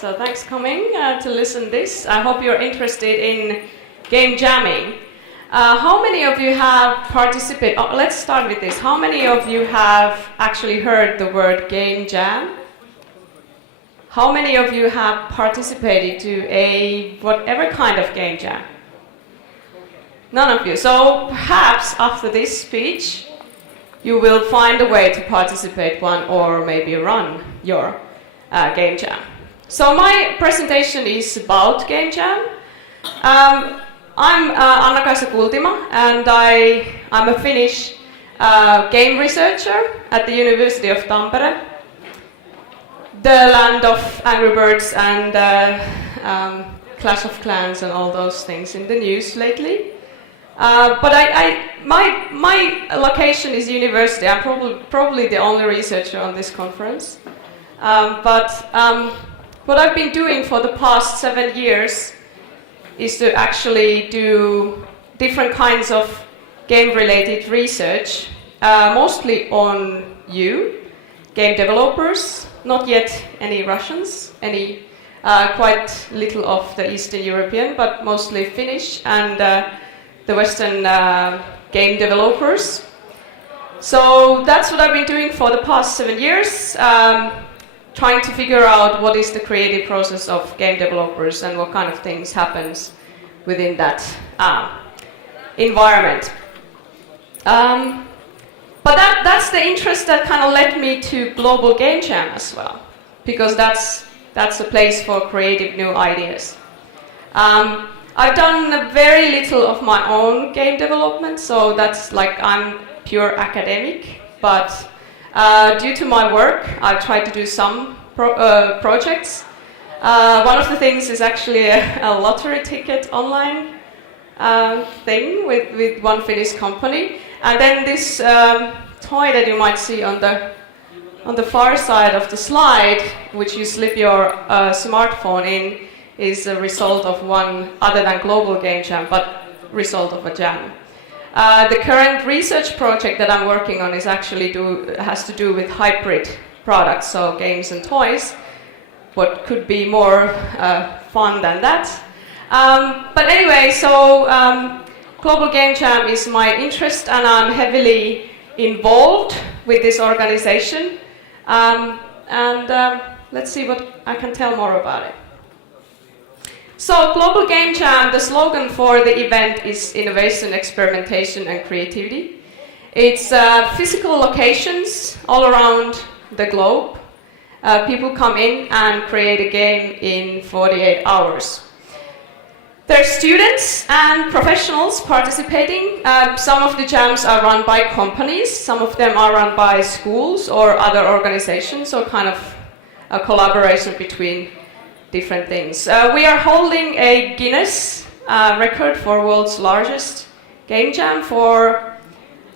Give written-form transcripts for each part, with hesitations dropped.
So thanks for coming to listen to this. I hope you're interested in game jamming. How many of you have participated? Oh, let's start with this. How many of you have actually heard the word game jam? How many of you have participated to a whatever kind of game jam? None of you. So perhaps after this speech, you will find a way to participate one or maybe run your game jam. So my presentation is about game jam. I'm Annakaisa Kultima, and I'm a Finnish game researcher at the University of Tampere, the land of Angry Birds and Clash of Clans and all those things in the news lately. But my location is university. I'm probably the only researcher on this conference. What I've been doing for the past 7 years is to actually do different kinds of game-related research, mostly on game developers, not yet any Russians, quite little of the Eastern European, but mostly Finnish and the Western game developers. So that's what I've been doing for the past 7 years, trying to figure out what is the creative process of game developers and what kind of things happens within that environment. But that's the interest that kind of led me to Global Game Jam as well, because that's a place for creative new ideas. I've done very little of my own game development, so that's like I'm pure academic, but due to my work, I've tried to do some projects. One of the things is actually a lottery ticket online thing with one Finnish company. And then this toy that you might see on the far side of the slide, which you slip your smartphone in, is a result of one other than Global Game Jam, but result of a jam. The current research project that I'm working on is actually has to do with hybrid products, so games and toys. What could be more fun than that? But anyway, so Global Game Jam is my interest, and I'm heavily involved with this organization. Let's see what I can tell more about it. So Global Game Jam, the slogan for the event is innovation, experimentation and creativity. It's physical locations all around the globe. People come in and create a game in 48 hours. There are students and professionals participating. Some of the jams are run by companies, some of them are run by schools or other organizations, so kind of a collaboration between different things. We are holding a Guinness record for world's largest game jam for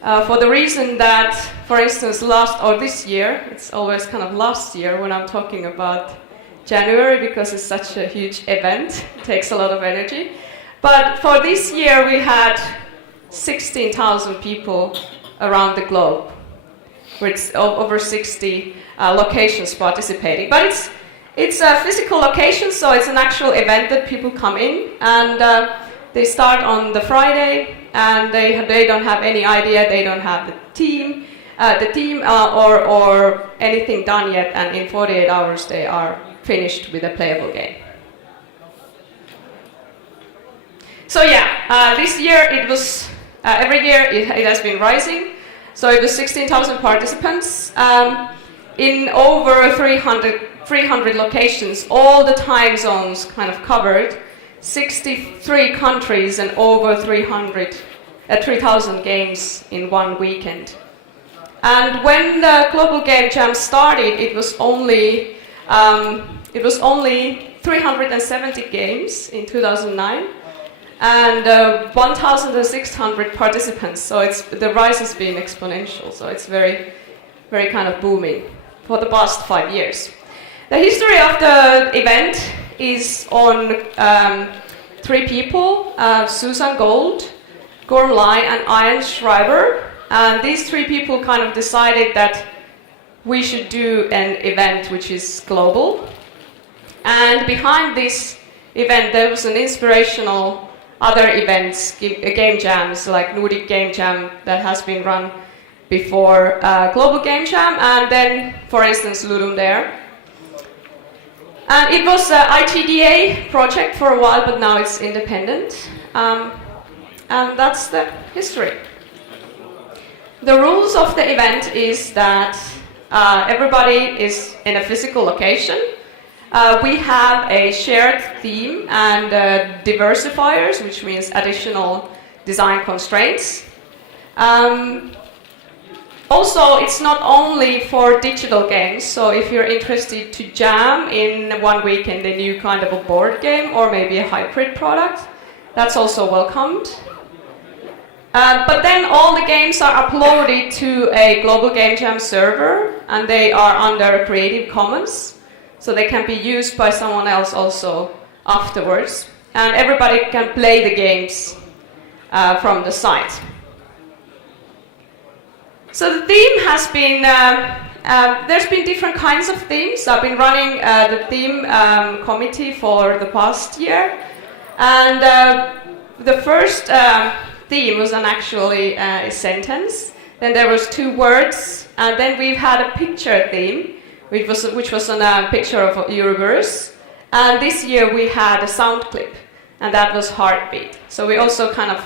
the reason that, for instance, this year, it's always kind of last year when I'm talking about January because it's such a huge event, it takes a lot of energy. But for this year we had 16,000 people around the globe, with over 60 locations participating. But it's a physical location, so it's an actual event that people come in, and they start on the Friday, and they don't have any idea, they don't have the team or anything done yet, and in 48 hours they are finished with a playable game. So yeah, this year it was, every year it has been rising, so it was 16,000 participants in over 300 locations, all the time zones kind of covered, 63 countries and over 3,000 games in one weekend. And when the Global Game Jam started, it was only 370 games in 2009 and 1,600 participants. So the rise has been exponential. So it's very, very kind of booming for the past 5 years. The history of the event is on 3 people, Susan Gold, Gorm Lai and Ian Schreiber. And these 3 people kind of decided that we should do an event which is global. And behind this event, there was an inspirational other events, game jams, like Nordic Game Jam that has been run before Global Game Jam, and then, for instance, Ludum Dare. And it was an ITDA project for a while, but now it's independent. And that's the history. The rules of the event is that everybody is in a physical location. We have a shared theme and diversifiers, which means additional design constraints. Also, it's not only for digital games, so if you're interested to jam in 1 week in the new kind of a board game or maybe a hybrid product, that's also welcomed. But then all the games are uploaded to a Global Game Jam server, and they are under Creative Commons, so they can be used by someone else also afterwards. And everybody can play the games from the site. So the theme has been, there's been different kinds of themes. I've been running the theme committee for the past year. And the first theme was actually a sentence. Then there was 2 words. And then we've had a picture theme, which was on a picture of Euroverse. And this year we had a sound clip, and that was heartbeat. So we also kind of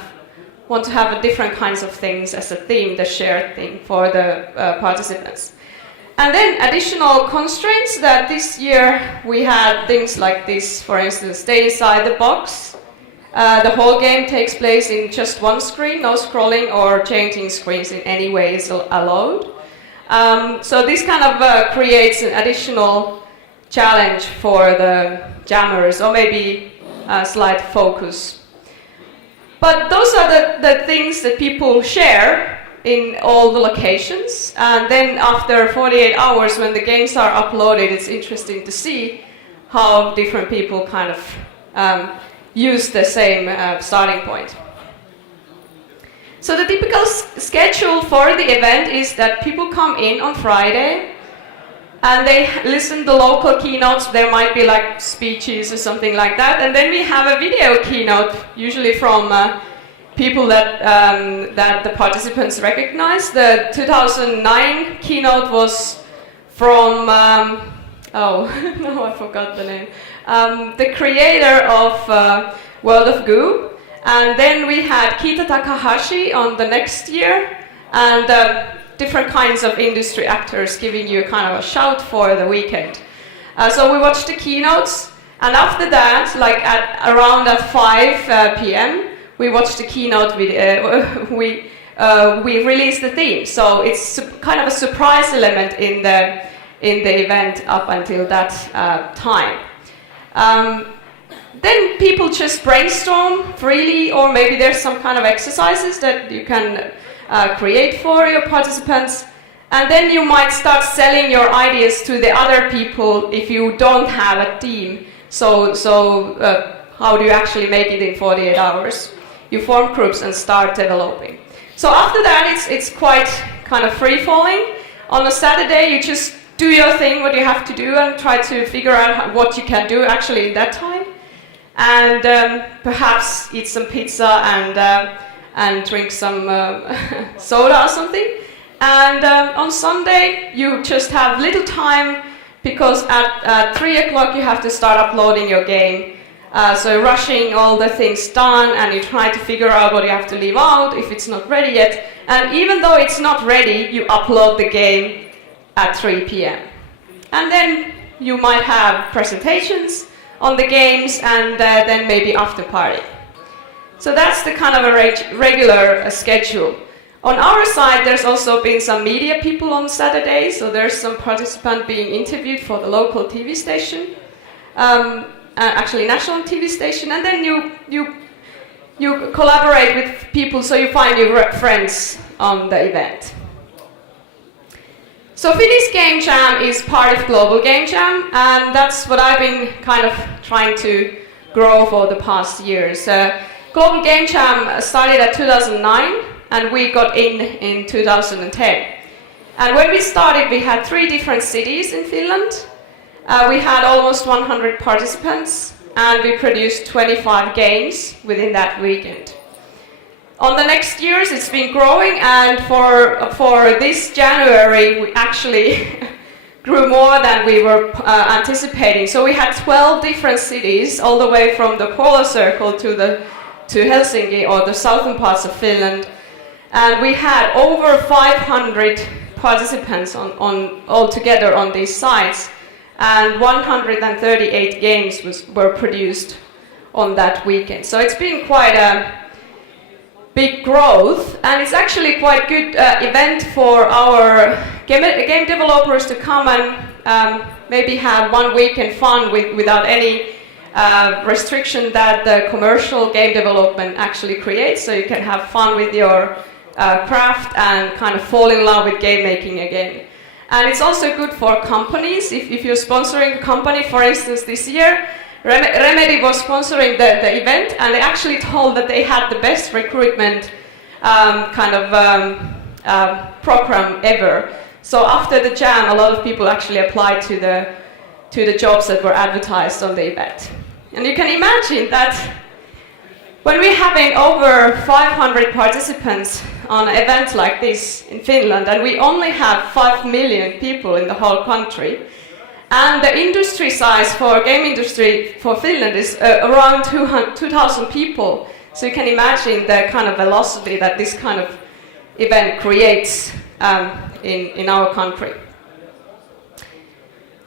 want to have different kinds of things as a theme, the shared thing for the participants. And then additional constraints that this year we had things like this, for instance, stay inside the box. The whole game takes place in just one screen, no scrolling or changing screens in any way is allowed. So this kind of creates an additional challenge for the jammers, or maybe a slight focus. But those are the things that people share in all the locations. And then after 48 hours, when the games are uploaded, it's interesting to see how different people kind of use the same starting point. So the typical schedule for the event is that people come in on Friday, and they listen to local keynotes. There might be like speeches or something like that. And then we have a video keynote, usually from people that, that the participants recognize. The 2009 keynote was from, oh, no, I forgot the name. The creator of World of Goo. And then we had Kita Takahashi on the next year. And different kinds of industry actors giving you kind of a shout for the weekend. So we watched the keynotes, and after that, like around 5 p.m., we watched the keynote video. We released the theme, so it's kind of a surprise element in the event up until that time. Then people just brainstorm freely, or maybe there's some kind of exercises that you can create for your participants, and then you might start selling your ideas to the other people if you don't have a team. So how do you actually make it in 48 hours? You form groups and start developing. So after that, it's quite kind of free-falling. On a Saturday, you just do your thing, what you have to do, and try to figure out what you can do actually in that time, and perhaps eat some pizza and drink some soda or something. And on Sunday, you just have little time, because at 3 o'clock you have to start uploading your game. So rushing all the things done, and you try to figure out what you have to leave out if it's not ready yet. And even though it's not ready, you upload the game at 3 p.m. And then you might have presentations on the games, and then maybe after party. So that's the kind of a regular schedule. On our side, there's also been some media people on Saturday, so there's some participant being interviewed for the local TV station, actually national TV station, and then you collaborate with people, so you find your friends on the event. So Finnish Game Jam is part of Global Game Jam, and that's what I've been kind of trying to grow for the past years. Global Game Jam started at 2009, and we got in 2010. And when we started, we had 3 different cities in Finland. We had almost 100 participants, and we produced 25 games within that weekend. On the next years, it's been growing, and for this January, we actually grew more than we were anticipating. So we had 12 different cities, all the way from the polar circle to Helsinki, or the southern parts of Finland, and we had over 500 participants all together on these sites, and 138 games were produced on that weekend. So it's been quite a big growth, and it's actually quite good event for our game developers to come and maybe have one weekend fun without any restriction that the commercial game development actually creates. So you can have fun with your craft and kind of fall in love with game making again. And it's also good for companies. If you're sponsoring a company, for instance, this year, Remedy was sponsoring the event, and they actually told that they had the best recruitment program ever. So after the jam, a lot of people actually applied to the jobs that were advertised on the event. And you can imagine that when we're having over 500 participants on an event like this in Finland, and we only have 5 million people in the whole country, and the industry size for game industry for Finland is around 2,000 people, so you can imagine the kind of velocity that this kind of event creates in our country.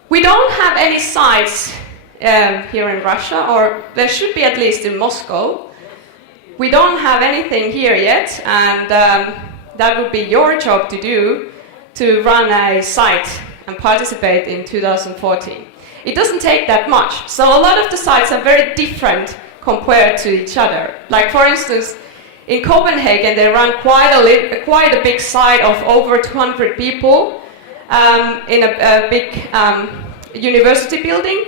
We don't have any sites here in Russia, or there should be at least in Moscow. We don't have anything here yet, and that would be your job to do, to run a site and participate in 2014. It doesn't take that much, so a lot of the sites are very different compared to each other. Like for instance, in Copenhagen they run quite a big site of over 200 people in a big university building,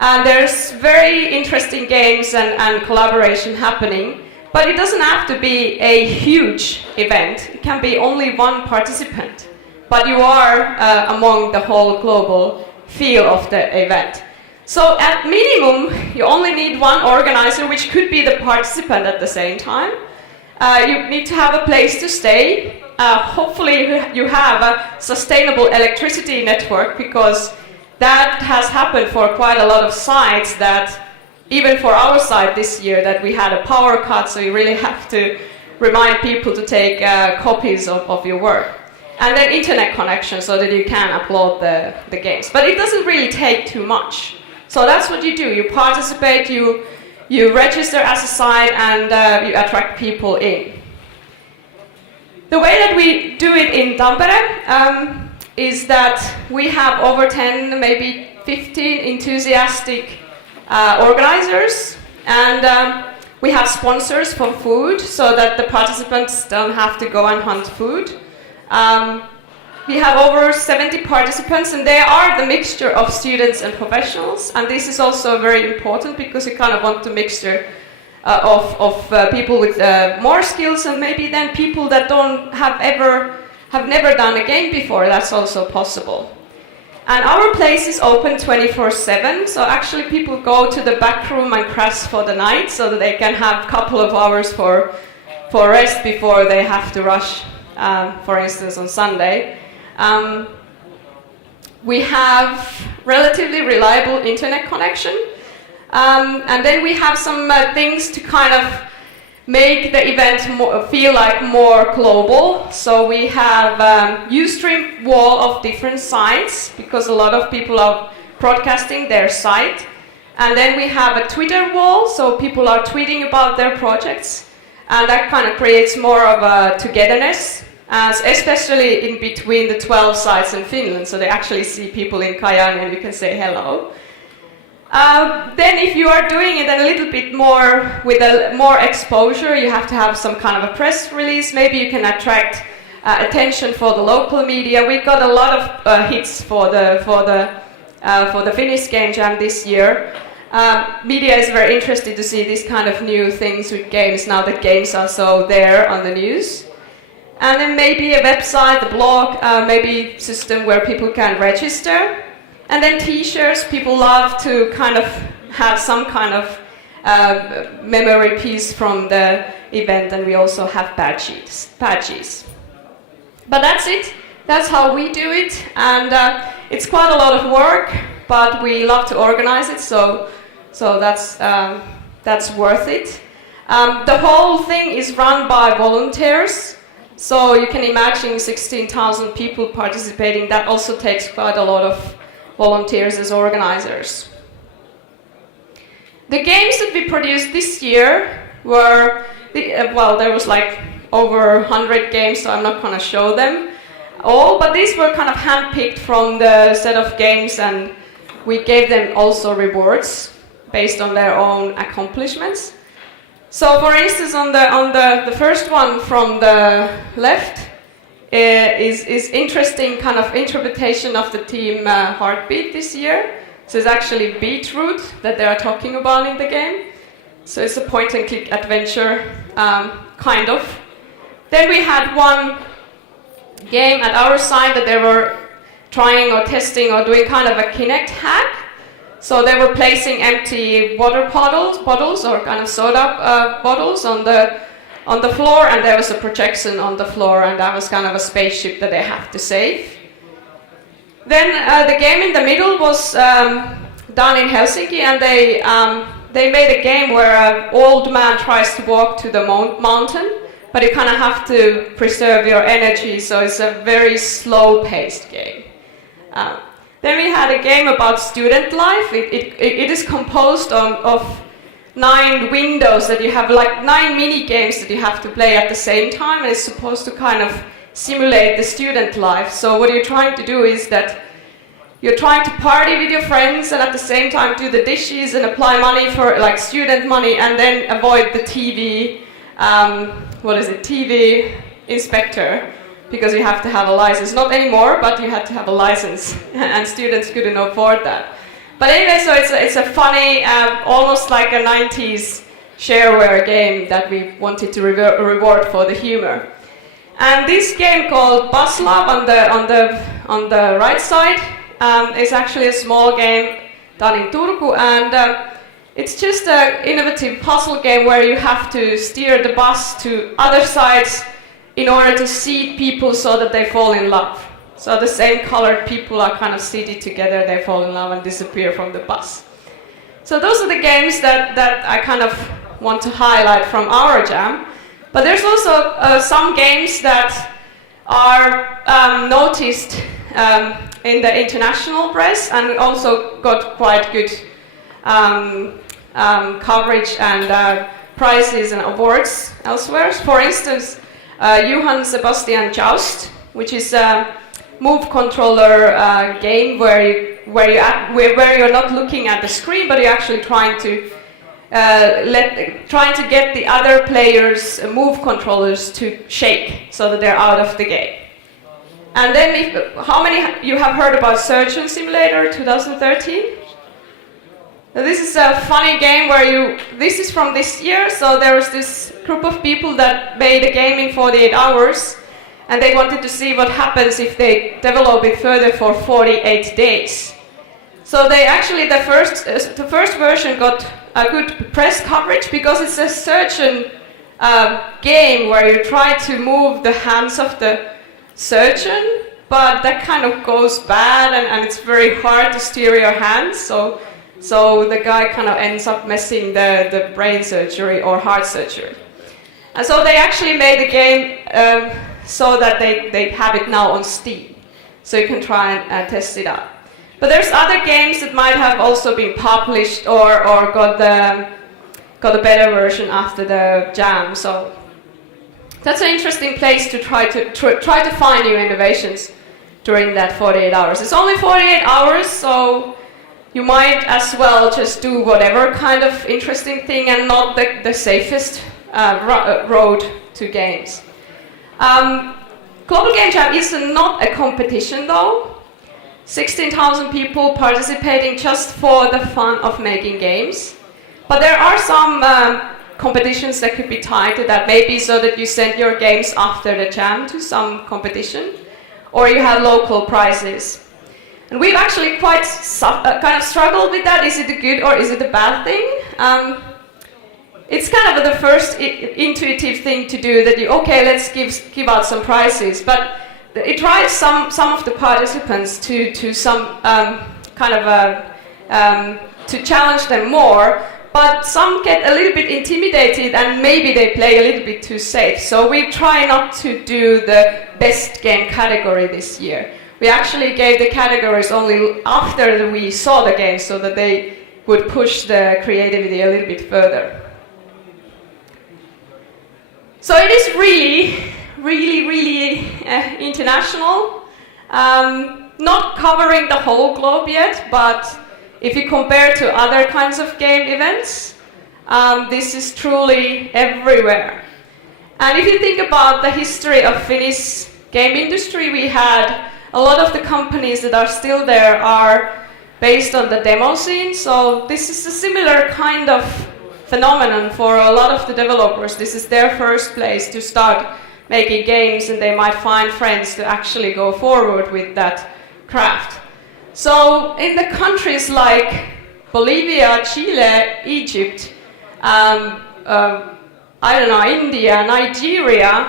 and there's very interesting games and collaboration happening. But it doesn't have to be a huge event. It can be only one participant. But you are among the whole global feel of the event. So at minimum, you only need one organizer, which could be the participant at the same time. You need to have a place to stay. Hopefully you have a sustainable electricity network, because that has happened for quite a lot of sites, that even for our site this year, that we had a power cut, so you really have to remind people to take copies of your work. And then internet connection, so that you can upload the games. But it doesn't really take too much. So that's what you do. You participate, you register as a site, and you attract people in. The way that we do it in Tampere is that we have over 10, maybe 15 enthusiastic organizers, and we have sponsors for food, so that the participants don't have to go and hunt food. We have over 70 participants, and they are the mixture of students and professionals, and this is also very important, because you kind of want the mixture of people with more skills, and maybe then people that have never done a game before. That's also possible. And our place is open 24/7, so actually people go to the back room and crash for the night, so that they can have a couple of hours for rest before they have to rush, for instance, on Sunday. We have relatively reliable internet connection, and then we have some things to kind of make the event feel like more global. So we have Ustream wall of different sites, because a lot of people are broadcasting their site. And then we have a Twitter wall, so people are tweeting about their projects, and that kind of creates more of a togetherness, especially in between the 12 sites in Finland, so they actually see people in Kajaani and you can say hello. Then if you are doing it a little bit more with more exposure, you have to have some kind of a press release. Maybe you can attract attention for the local media. We got a lot of hits for the Finnish Game Jam this year. Media is very interested to see this kind of new things with games, now that games are so there on the news. And then maybe a website, a blog, maybe system where people can register. And then t-shirts, people love to kind of have some kind of memory piece from the event, and we also have badges. But that's it. That's how we do it, and it's quite a lot of work, but we love to organize it, so that's worth it. The whole thing is run by volunteers, so you can imagine 16,000 people participating. That also takes quite a lot of volunteers as organizers. The games that we produced this year were, there was like over 100 games, so I'm not going to show them all, but these were kind of handpicked from the set of games, and we gave them also rewards based on their own accomplishments. So, for instance, on the first one from the left is interesting kind of interpretation of the theme Heartbeat this year. So it's actually beetroot that they are talking about in the game. So it's a point-and-click adventure, kind of. Then we had one game at our side that they were trying or testing or doing kind of a Kinect hack. So they were placing empty water bottles or kind of soda bottles on the floor, and there was a projection on the floor, and that was kind of a spaceship that they have to save. Then the game in the middle was done in Helsinki, and they made a game where an old man tries to walk to the mountain, but you kind of have to preserve your energy, so it's a very slow-paced game. Then we had a game about student life. It is composed of 9 windows that you have, like 9 mini games that you have to play at the same time, and it's supposed to kind of simulate the student life. So what you're trying to do is that you're trying to party with your friends and at the same time do the dishes and apply money for like student money, and then avoid the TV, TV inspector, because you have to have a license. Not anymore, but you had to have a license and students couldn't afford that. But anyway, so it's a funny, almost like a 90s shareware game that we wanted to reward for the humor. And this game called Bus Lab on the right side is actually a small game done in Turku, and it's just an innovative puzzle game where you have to steer the bus to other sides in order to seat people so that they fall in love. So the same colored people are kind of seated together, they fall in love and disappear from the bus. So those are the games that I kind of want to highlight from our jam. But there's also some games that are noticed in the international press and also got quite good coverage and prizes and awards elsewhere. For instance, Johann Sebastian Joust, which is a move controller game where you're not looking at the screen, but you're actually trying to get the other players' move controllers to shake so that they're out of the game. And then, how many you have heard about Surgeon Simulator 2013? Now, this is a funny game where this is from this year, so there was this group of people that made a game in 48 hours, and they wanted to see what happens if they develop it further for 48 days. So they actually, the first version got a good press coverage because it's a surgeon game where you try to move the hands of the surgeon, but that kind of goes bad, and it's very hard to steer your hands, so the guy kind of ends up messing the brain surgery or heart surgery. And so they actually made the game so that they have it now on Steam, so you can try and test it out. But there's other games that might have also been published or got a better version after the jam. So that's an interesting place to try to find new innovations during that 48 hours. It's only 48 hours, so you might as well just do whatever kind of interesting thing and not the safest road to games. Global Game Jam is not a competition though. 16,000 people participating just for the fun of making games. But there are some competitions that could be tied to that, maybe so that you send your games after the jam to some competition, or you have local prizes. And we've actually quite kind of struggled with that. Is it a good or is it a bad thing? It's kind of the first intuitive thing to do, that you, okay, let's give out some prizes. But it drives some of the participants to some kind of to challenge them more. But some get a little bit intimidated and maybe they play a little bit too safe. So we try not to do the best game category this year. We actually gave the categories only after we saw the game, so that they would push the creativity a little bit further. So it is really international. Not covering the whole globe yet, but if you compare to other kinds of game events, this is truly everywhere. And if you think about the history of Finnish game industry, we had a lot of the companies that are still there are based on the demo scene. So this is a similar kind of phenomenon for a lot of the developers. This is their first place to start making games, and they might find friends to actually go forward with that craft. So in the countries like Bolivia, Chile, Egypt, I don't know, India, Nigeria,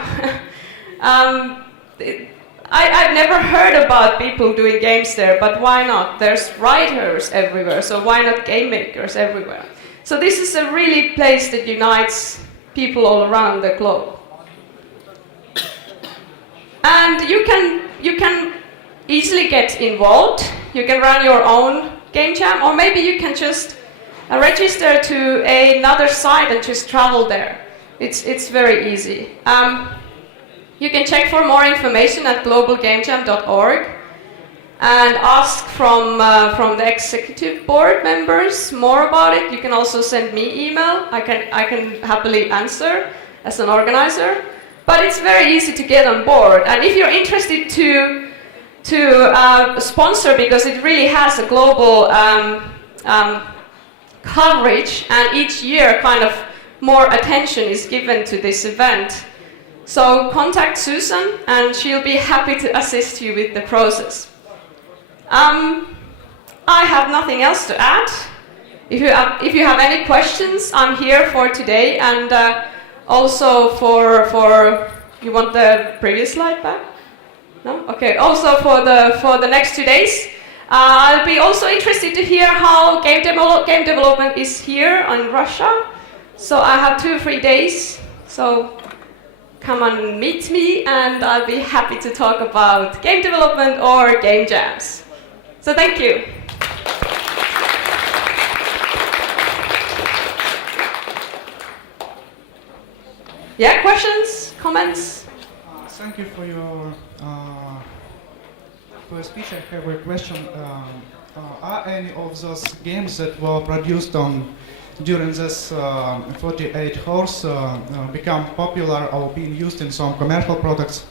I've never heard about people doing games there, but why not? There's writers everywhere, so why not game makers everywhere? So this is a really place that unites people all around the globe. And you can easily get involved. You can run your own game jam, or maybe you can just register to another site and just travel there. It's very easy. You can check for more information at globalgamejam.org and ask from the executive board members more about it. You can also send me email. I can happily answer as an organizer. But it's very easy to get on board. And if you're interested to sponsor, because it really has a global coverage, and each year kind of more attention is given to this event. So contact Susan and she'll be happy to assist you with the process. I have nothing else to add. If you have any questions, I'm here for today, and also for you want the previous slide back? No? Okay. Also for the next 2 days, I'll be also interested to hear how game development is here in Russia. So I have 2 free days. So come and meet me, and I'll be happy to talk about game development or game jams. So thank you. Yeah, questions, comments? Thank you for your speech. I have a question. Are any of those games that were produced during this 48 hours become popular or being used in some commercial products?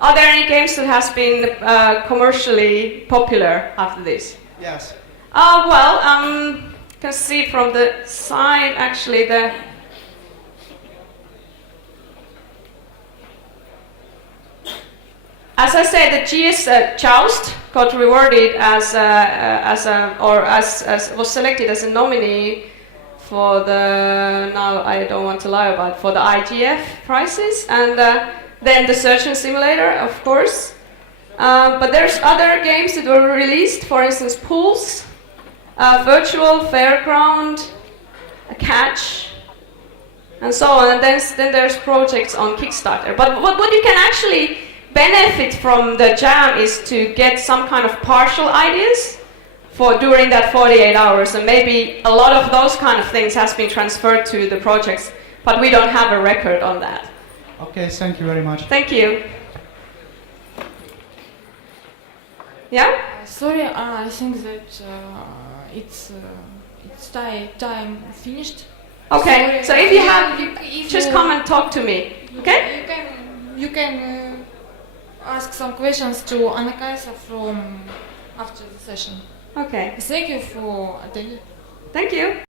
Are there any games that has been commercially popular after this? Yes. Well, you can see from the side actually as I said, the GS Joust got rewarded as was selected as a nominee for the, now I don't want to lie about, for the IGF prizes, and then the Surgeon Simulator, of course. But there's other games that were released, for instance, Pools, Virtual, Fairground, a Catch, and so on. And then there's projects on Kickstarter. But what you can actually benefit from the jam is to get some kind of partial ideas for during that 48 hours, and maybe a lot of those kind of things has been transferred to the projects, but we don't have a record on that. Okay, thank you very much. Thank you. Yeah? Sorry, I think that it's time finished. Okay, Sorry, so if you have, if just come and talk to me, okay? You can ask some questions to Annakaisa from after the session. Okay, Thank you for attending. thank you.